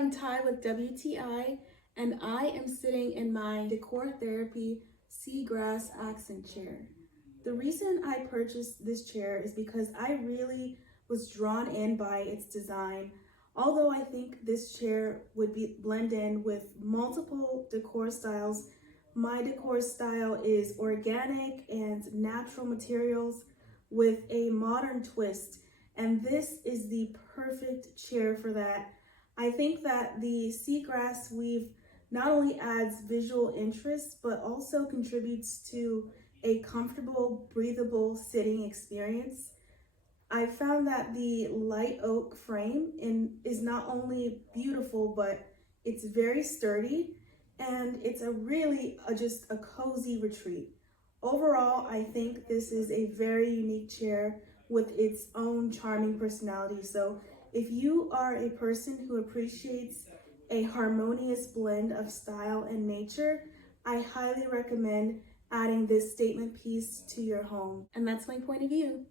I'm Ty with WTI, and I am sitting in my Decor Therapy Seagrass accent chair. The reason I purchased this chair is because I really was drawn in by its design. Although I think this chair would blend in with multiple decor styles, my decor style is organic and natural materials with a modern twist, and this is the perfect chair for that. I think that the seagrass weave not only adds visual interest, but also contributes to a comfortable, breathable sitting experience. I found that the light oak frame is not only beautiful, but it's very sturdy, and it's just a cozy retreat. Overall, I think this is a very unique chair with its own charming personality. So if you are a person who appreciates a harmonious blend of style and nature, I highly recommend adding this statement piece to your home. And that's my point of view.